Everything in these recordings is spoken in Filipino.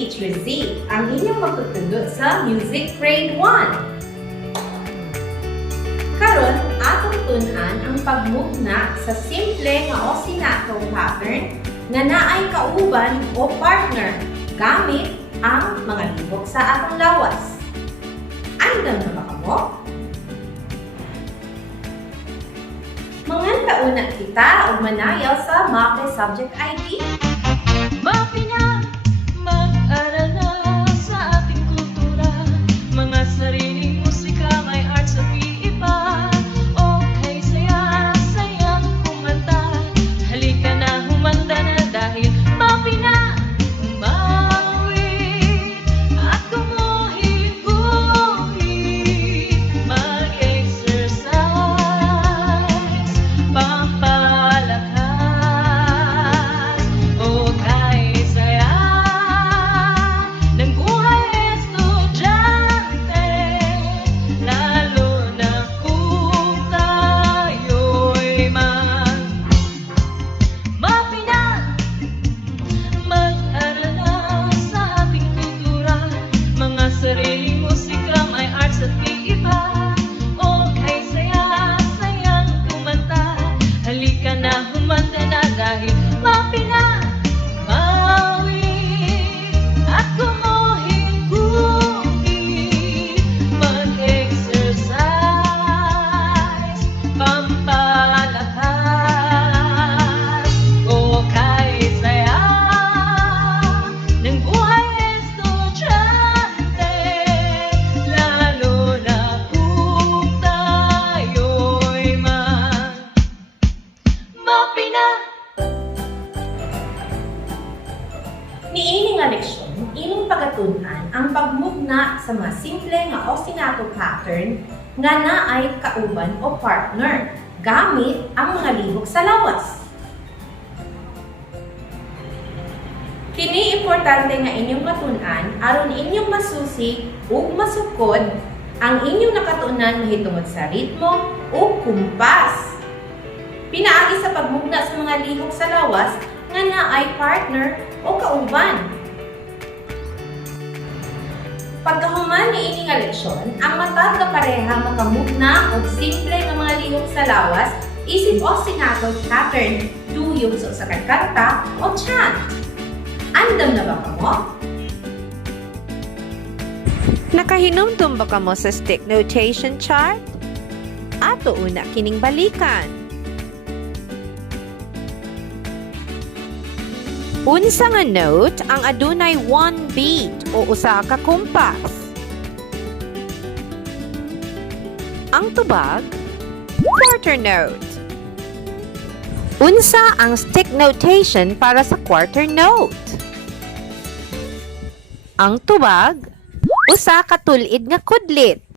Teacher Z, ang inyong magtutudlo sa Music Grade 1. Karon atong tun-an ang pagmugna sa simple nga ostinato pattern nga naay kauban o partner gamit ang mga libok sa atong lawas. Andam na ba kamo? Mga kauna kita og manayaw sa MAPEH Subject ID. MAPEH na, mag-aral na sa ating kultura, mga sariling musika, may art sa PIPA. Okay, saya, sayang kumanta, halika na, humanda na dahil MAPEH na. Umawi at gumuhit-guhit, mag-exercise, pampalakas, okay, saya ng buhay estudyante, lalo na kung tayo'y MAPEH na, mag-aral na sa ating kultura, mga sariling musika, may arts at PIPA. Okay, saya, sayang kumanta, halika na, humanda na dahil MAPEH na. Mawi at gumuhit-guhit, mag-exercise, pampalakas, okay, saya ng buhay estudyante, lalo na kung tayo'y MAPEH na. Niini nga leksyon, ining pagatunan ang pagmugna sa mga simple nga ostinato pattern nga naay kauban o partner gamit ang mga libok sa lawas. Kini importante nga inyong matunan aron inyong masusi ug masukod ang inyong nakatunan mahitungod sa ritmo o kumpas. Pinaagi sa pagmugna sa mga lihok sa lawas nga naay partner o kauban. Pagkahuman ni ini nga leksyon, ang matag kapareha makamugna og simple nga mga lihok sa lawas isip ostinato pattern tuyog sa usa ka kanta o chant. Andam na ba kamo? Nakahinumdum ba kamo sa stick notation chart? Ato una kining balikan. Unsa nga note ang adunay one beat o usa ka kumpas? Ang tubag, quarter note. Unsa ang stick notation para sa quarter note? Ang tubag, usa ka tulid nga kudlit.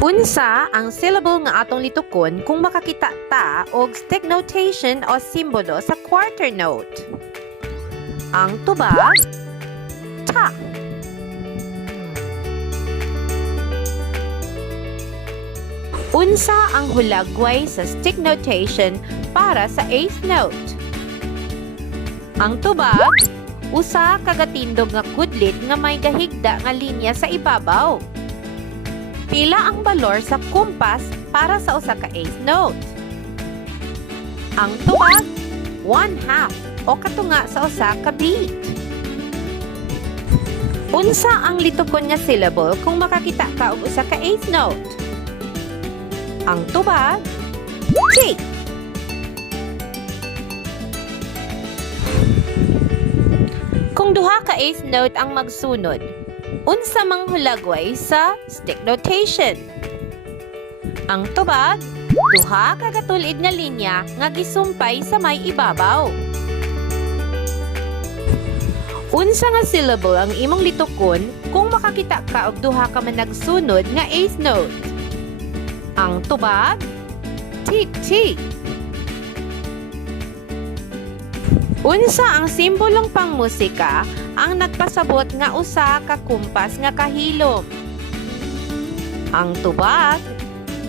Unsa ang syllable nga atong litukon kung makakita ta og stick notation o simbolo sa quarter note? Ang tubag, ta. Unsa ang hulagway sa stick notation para sa eighth note? Ang tubag, usa ka gatindog nga kudlit nga may gahigda nga linya sa ibabaw. Pila ang balor sa kumpas para sa usa ka eighth note? Ang tubag, 1/2 o katunga sa usa ka beat. Unsa ang litukon nga syllable kung makakita ka og usa ka eighth note? Ang tubag, T. Kung duha ka eighth note ang magsunod, unsa mang hulagway sa stick notation? Ang tubag, duha ka katulid nga linya nga gisumpay sa may ibabaw. Unsa nga syllable ang imong litukon kung makakita ka og duha ka man nagsunod nga eighth note? Ang tubag, T. Unsa ang simbolong pangmusika ang nagpasabot nga usa ka kumpas nga kahilom? Ang tubag,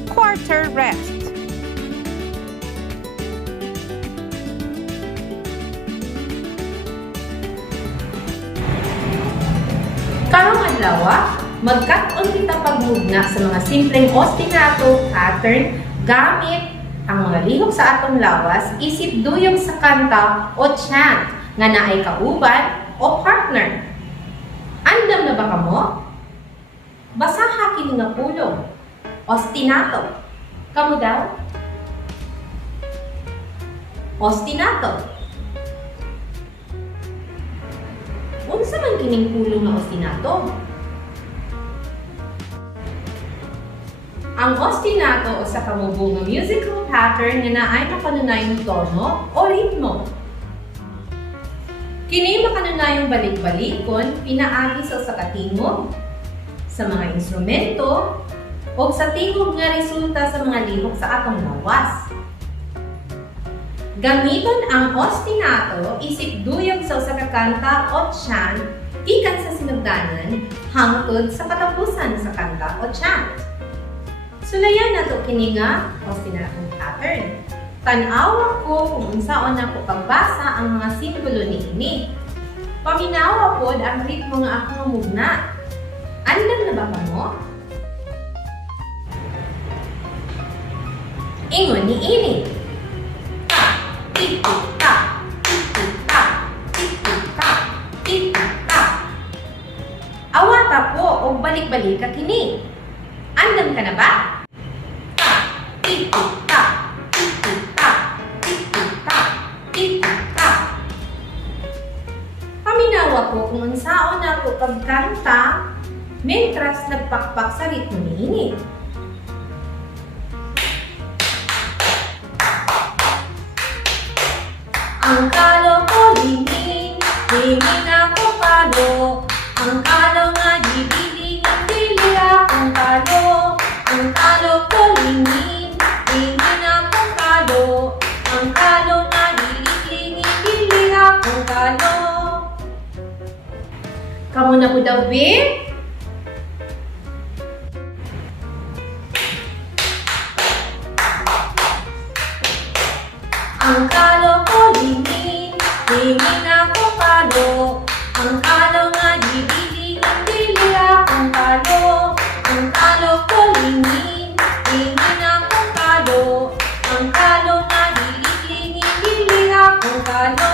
quarter rest. Pangalawa, magkataon kita pagmugna sa mga simpleng ostinato pattern gamit ang mga lihok sa atong lawas isip duyong sa kanta o chant nga naay kauban o partner. Andam na ba kamo? Basaha kini nga pulong. Ostinato. Kamu daw? Ostinato. Unsa man kining pulong nga ostinato? Ang ostinato o sa kamubong nga musical pattern nga naay makanunayong tono o ritmo. Kini makanunayong balik-balikon pinaagi sa katingog, sa mga instrumento, o sa tingog nga resulta sa mga lihok sa atong lawas. Gamiton ang ostinato isip duyog sa usa ka kanta o chant gikan sa sinugdanan hangtod sa katapusan sa kanta o chant. Sulayan nato kini nga ostinatong pattern. Tan-awa ko kung unsaon ako pagbasa ang mga simbolo niini. Paminawa pod ang ritmo nga akong mugna. Andam na ba kamo? Ingon niini. Ta, tiku, ta, tiku, ta, tiku, ta, tiku, ta. Awata po og balik-balik ka kini. Andam ka na ba? Ta, tiku, ta, tiku, ta, tiku, ta, tiku, ta. Paminawa ko kung unsaon ako pagkanta mentras nagpakpak sa ritmo niini. Ang kalo ko lingin, lingin ako kalo. Ang kalo nga dibiling, dili akong kalo. Ang kalo ko lingin, lingin ako kalo. Ang kalo nga dibiling, dili akong kalo. Kamu na po daw, be? Ang kalo ko lingin, lingin ako kalo. Ang kalo nga dibiling, dili akong kalo. Ang kalo ko lingin, lingin ako kalo. Ang kalo nga dibiling, dili akong kalo.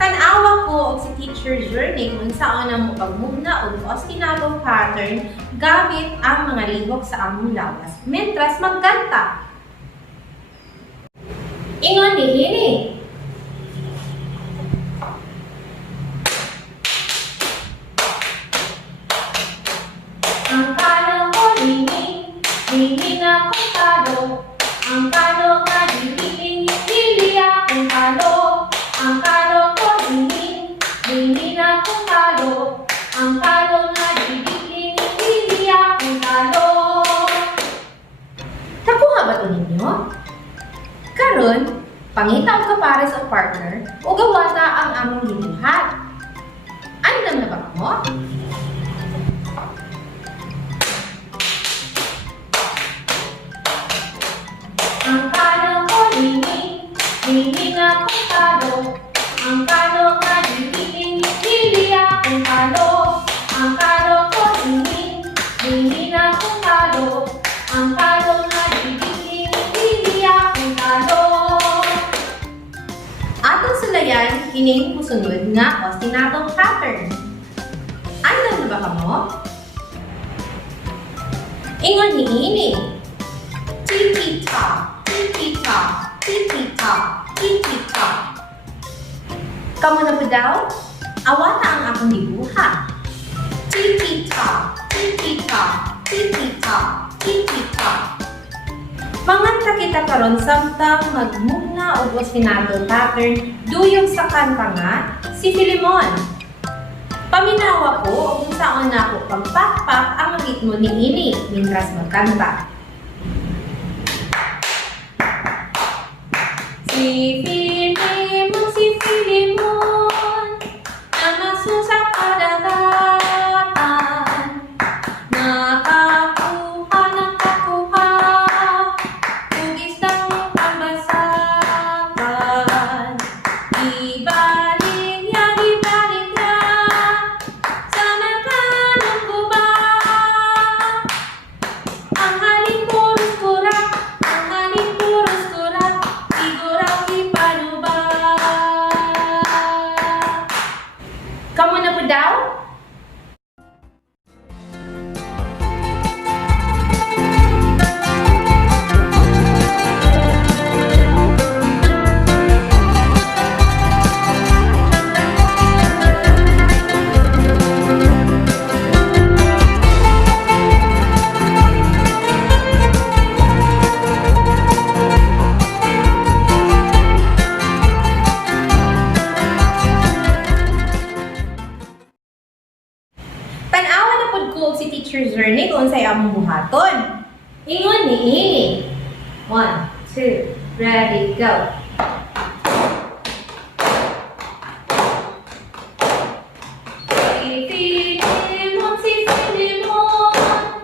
Tan-awa ko og si Teacher Journey kung saan ang pagmugna og ostinato pattern gamit ang mga lihok sa among lawas mentras magkanta. Ingon niini. Ang kalo ko lingin, lingin ako kalo. Ang kalo nga dibiling, dili akong kalo. Ang kalo ko lingin, lingin ako kalo. Ang kalo nga dibiling, dili akong kalo. Nakuha ba ito ninyo? Karon, pangita og kapares o partner o gawata ang among linuhat. Andam na ba mo? Ang kalo ko lingin, lingin ako kalo. Ang kalo nga dibiling, dili akong kalo. Ang kalo ko lingin, lingin ako kalo. Ang kalo nga dibiling, dili akong kalo. Atong sulayan kining musunod nga ostinatong pattern. Andam na ba kamo? Ingon niini. Titi-ta, titi-ta, titi-ta, titi-ta. Kamu na po daw? Awata ang akong dibuha. Titi-ta, titi-ta, titi-ta, titi-ta. Manganta kita karon samtang magmugna og ostinato pattern duyong sa kanta nga si Filemon. Paminawa ko og unsaon nako pagpakpak ang ritmo niini mentras magkanta. Si Filemon, na nasusa kadagatan, nakakuha ng kakuha, kung isang pambasakan. Ibalik niya Teacher Zernie kung sa'y among buhaton. Ingon ni ini. 1, 2, ready, go. Filimon si Filimon,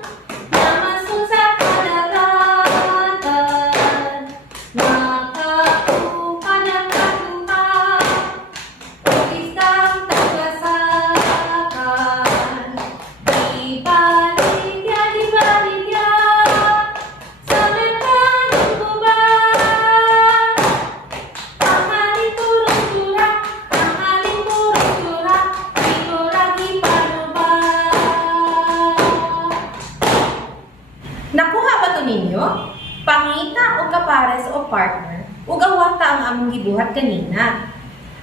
namasun sa kadagatan, nakakuha ng katuhan, isang tagasakan. Di baligya, sa merkadong guba, ang aling purong sura, dito lagi panuba. Nakuha ba to ninyo? Pangita o kapares o partner o gawata ang among gibuhat kanina.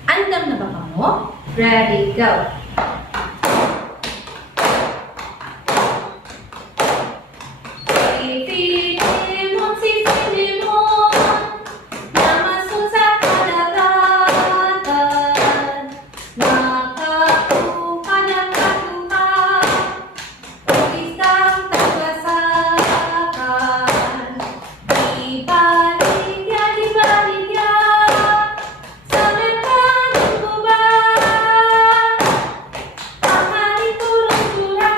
Andam na ba kamo? Ready, go! Filimon si Filimon, namasun sa kadagatan, nakakuha ng katuhan, isang tagasakan. Di baligya, sa merkadong guba, ang aling purong sura,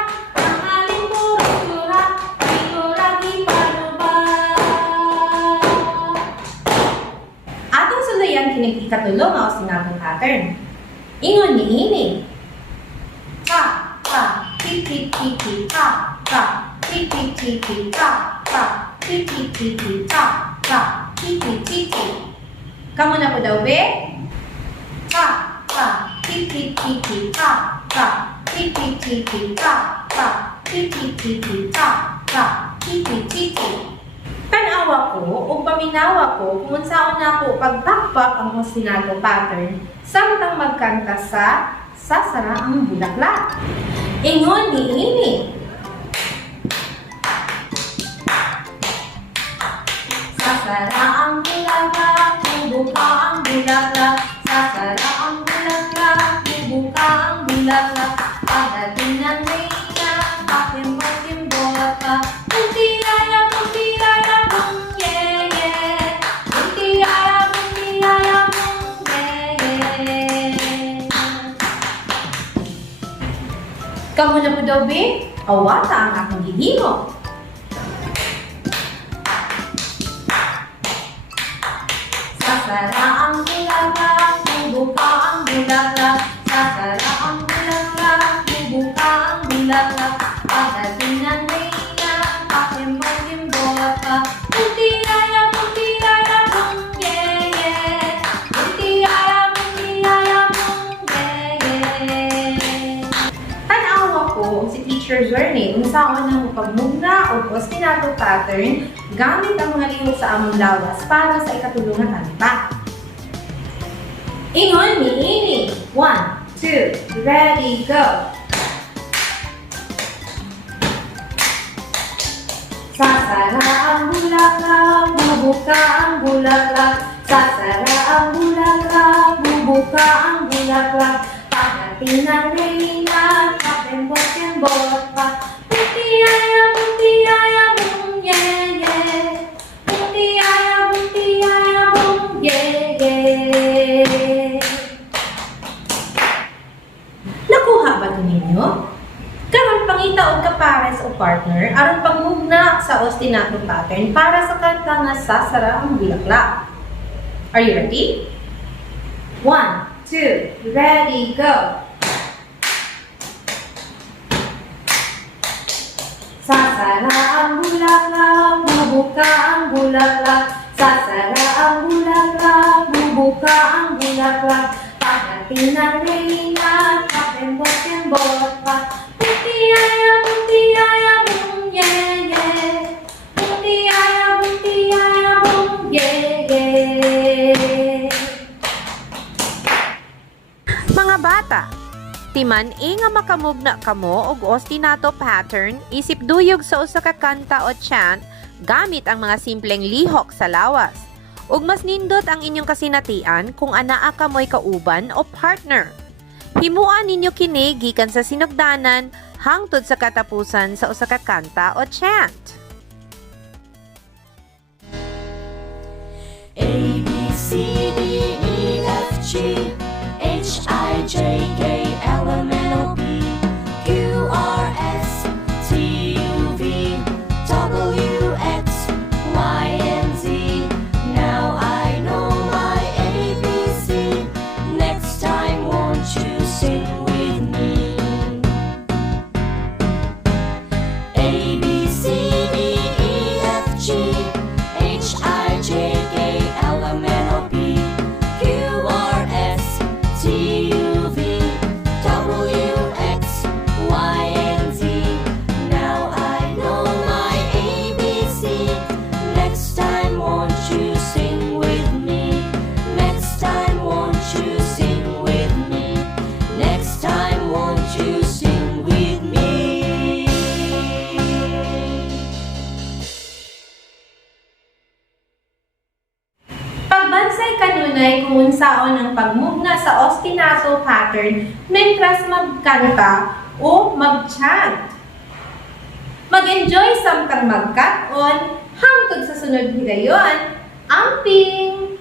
dito lagi panuba. Atong sulayan kining ikatulong nga Ostinato pattern. Ingon ni ini. Ha, ha, titi, titi, ha, ha, titi, titi, ha, ha, titi, titi, ha, ha, titi, titi. Kamu na po daw, be? Ha, ha, titi, titi, ha, ha, titi, titi, ha, ha, titi, titi, ha, ha, titi, titi. Tanawa ko o paminawa ko kung saan na ako pagtakpak ang ostinato pattern samtang magkanta sa Sasara ang Bulaklak. Ingon ni ini. Sasara ang bulaklak, bubuka ang bulaklak. Sasara ang bulaklak, bubuka ang bulaklak. Pagdating ng reyna, pakimbo-kimbot ka. Buntiraya, bung, yeah, yeah. Buntiraya, bung, yeah, yeah. Kamu na po daw, be? Awata ang akong gihimo. Sasara ang bulaklak, bubuka ang bulaklak. Sasara ang bulaklak, bubuka ang bulaklak. Pagdating ng reyna, pakimbo-kimbot ka. Buntiraya, bung, yeah, yeah. Buntiraya, bung, yeah, yeah. Tanawa ko si Teacher Zernie kung saan ang pagmugna o ostinato pattern gamit ang mga lihok sa among lawas para sa ikatulungan kanta. Ingon ni ini. 1, 2, ready, go! Sasara ang bulaklak, bubuka ang bulaklak. Sasara ang bulaklak, bubuka ang bulaklak. Pagdating ng reyna, pakembot-kembot pa. Buntiyaya, bung, yeah, yeah. Buntiyaya, bung, yeah, yeah. Nakuha ba ito ninyo? Karon pangita og kapares o partner aron pangmugna sa ostinato pattern para sa kanta nga Sasara ang Bulaklak. Are you ready? 1, 2, ready, go! Sasara ang bulaklak, bubuka ang bulaklak. Sasara ang bulaklak, bubuka ang bulaklak. Pagdating ng reyna, pakembot-kembot pa. Buntiyaya, bung, yeah, yeah. Buntiyaya, bung, yeah, yeah. Mga bata, timan nga makamugna kamo og ostinato pattern isip duyog sa usa ka kanta o chant gamit ang mga simpleng lihok sa lawas. Ug mas nindot ang inyong kasinatian kung anaa kamoy kauban o partner. Himuan ninyo kini gikan sa sinugdanan hangtod sa katapusan sa usa ka kanta o chant. A, B, C, D, E, F, G, H, I, J, K, L, M, N, O, P, Q, R, S, T, U, V, W, X, Y, and Z. Now I know my ABC. Next time won't you sing with me? A, B, C, D, E, F, G, H, I, J, K, L, M, N, O, P, Q, R, S, T, U, V, W, X, Y, and Z. Now I know my ABC. Next time won't you sing with me? Next time won't you sing with me? Next time won't you sing with me? Pagbansay kanunay kung unsaon ang pagmugna sa ostinato pattern mentras magkanta o mag-chant. Mag-enjoy samtang magkat-on hangtod sa sunod higayon. Amping!